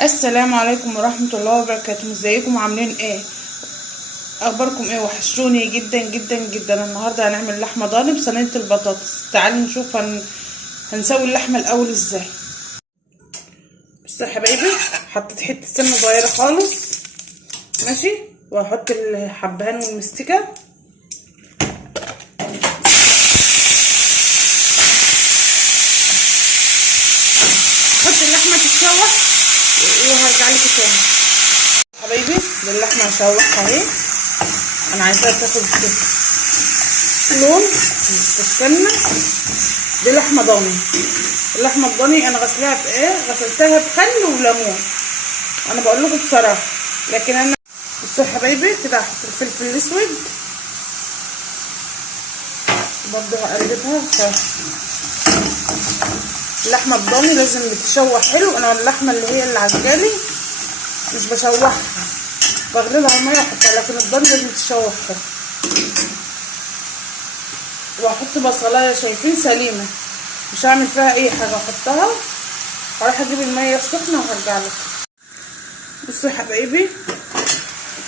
السلام عليكم ورحمة الله وبركاته. ازيكم عاملين ايه؟ اخباركم ايه؟ وحشوني جدا جدا جدا. النهارده هنعمل لحمه ضاني بصينيه البطاطس. تعالوا نشوف هنسوي اللحمه الاول ازاي. بصوا يا حبايبي، حطيت حته سمنه صغيره خالص ماشي، وهحط الحبهان والمستكه. حط اللحمه تتشوح وهرجع لكم تاني. حبايبي ده اللحمه هشوحها اهي، انا عايزاها تاخد لون. تستنى، دي لحمه ضاني. اللحمه الضاني انا غسلها بايه؟ غسلتها بخل وليمون. انا بقول لكم بصراحه، لكن انا بصوا يا حبايبي كده هحط الفلفل الاسود برضه هقلبها. اللحمه الضاني لازم بتشوح حلو. انا اللحمه اللي هي اللي عجالي مش بشوحها، بغليها الميه واحطها، لكن الضاني لازم تتشوح حلو. وهحط بصلايه شايفين سليمه، مش هعمل فيها اي حاجه، احطها هروح اجيب الميه السخنه وهرجع لكم. بصوا يا حبايبي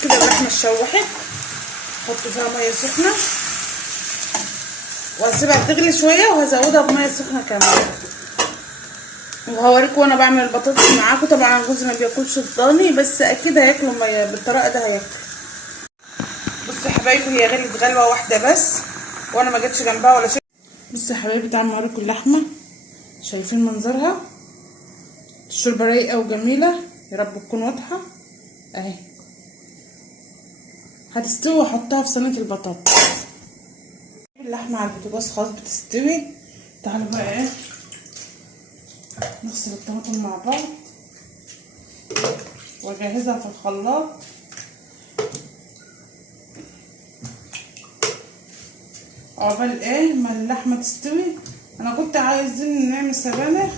كده اللحمه اتشوحت، احط فيها ميه سخنه وهسيبها تغلي شويه، وهزودها بميه سخنه كمان. وهوريكم وانا بعمل البطاطس معاكم. طبعا جوزي ما بياكلش الضاني، بس اكيد هياكلوا ميه بالطريقه ده هياكل. بصوا يا حبايبي هي غلت غلوه واحده بس، وانا ما جيتش جنبها ولا شيء. بصوا يا حبايبي تعالوا اوريكم اللحمه، شايفين منظرها؟ الشوربه رايقه وجميله، يا رب تكون واضحه اهي. هتستوي واحطها في صينيه البطاطس. اللحمه على البوتاجاز خلاص بتستوي. تعالوا بقى ايه، نغسل الطماطم مع بعض واجهزها في الخلاط. عقبال ايه ما اللحمه تستوي. انا كنت عايزين نعمل سبانخ،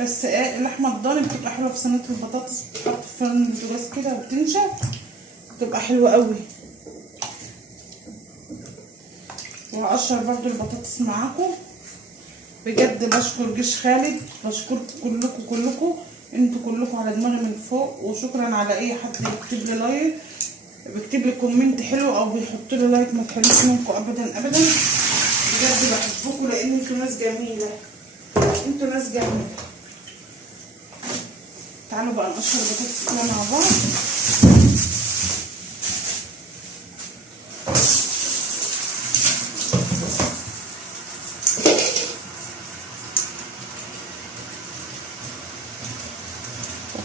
بس ايه اللحمه الضاني بتبقى حلوه في صينيه البطاطس، بتتحط في فرن البوتاجاز كده وبتنشف، بتبقى حلوه قوي. وهقشر برضو البطاطس معاكم. بجد بشكر جيش خالد، بشكركم كلكم انتوا كلكم على دماغي من فوق. وشكرا على اي حد بيكتب لي لايك، بيكتب لي كومنت حلو او بيحط لي لايك. ما تحرمش منكم ابدا ابدا، بجد بحبكم لان انتوا ناس جميله، انتوا ناس جميله. تعالوا بقى نقشر البطاطس كده مع بعض.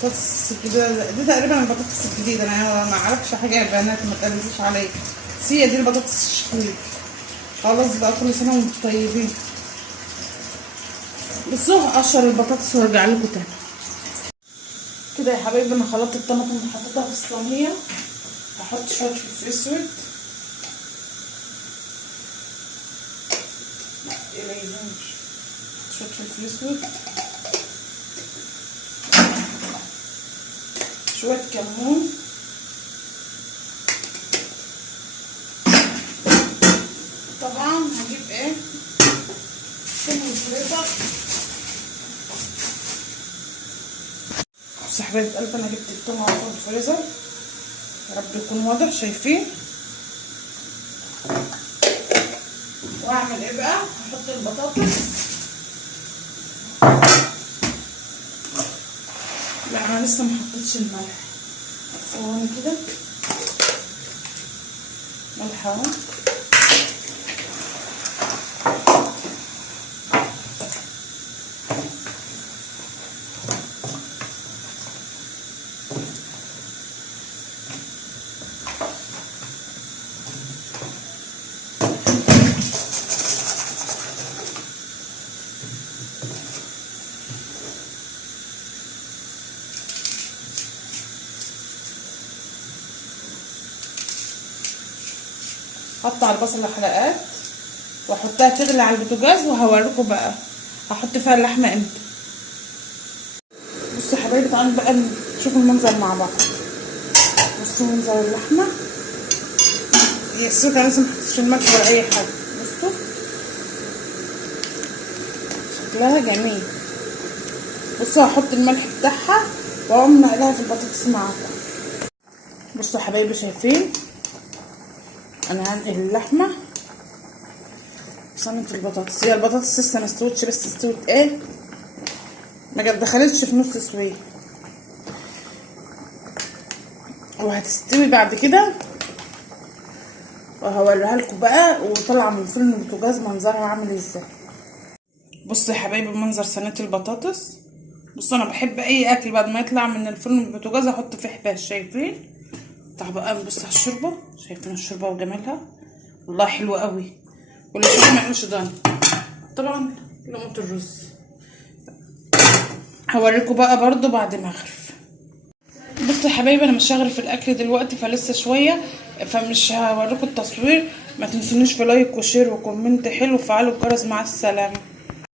البطاطس الجديده دي تقريبا البطاطس الجديده، انا ما اعرفش حاجه يا بنات، ما تقلقوش عليا، بس هي دي البطاطس الشكل. خلاص بقى كل سنه وانتم طيبين. بصوا هقشر البطاطس وارجع لكم تاني. كده يا حبايبي انا خلطت الطماطم وحطيتها في الصينيه. هحط شويه فلفل اسود، لا يليهمش، شويه فلفل اسود، شويه كمون، طبعا هجيب ايه توم وفلفل. بصوا يا حبايب قلبي انا جبت التوم على طول الفريزر، يا رب يكون واضح شايفين. واعمل ايه بقى؟ هحط البطاطس. لا انا لسه ما حطيتش الملح، ثواني كده. ملح اهو، هقطع البصل حلقات واحطها تغلي على البوتاجاز، وهوريكم بقى هحط فيها اللحمه امتى. بصوا يا حبايبي تعالوا بقى نشوف المنظر مع بعض. بصوا منظر اللحمه، هي السوكه لسه محطتش الملح ولا اي حاجه. بصوا شكلها جميل. بصوا هحط الملح بتاعها واقوم نقلها في البطاطس معاكم. بصوا يا حبايبي، شايفين انا هنقل اللحمه في صينيه البطاطس. هي البطاطس لسه ما استوتش، بس استوت ايه، ما دخلتش في نص سويه، وهتستوي بعد كده وهوريها لكم بقى وطالعه من الفرن البوتاجاز منظرها عامل ازاي. بصوا يا حبايبي منظر صينيه البطاطس. بصوا انا بحب اي اكل بعد ما يطلع من الفرن البوتاجاز احط فيه حباش. شايفين؟ طب بقى نبص على الشوربه. شايفين الشوربه وجمالها؟ والله حلوه قوي. واللي شايف ما يعملش ضن. طبعا لقمه الرز هوريكم بقى برضو بعد ما اغرف. بصوا يا حبايبي انا مش هغرف في الاكل دلوقتي فلسه شويه، فمش هوريكم التصوير. ما تنسونيش في لايك وشير وكومنت حلو وفعلوا الجرس. مع السلامه.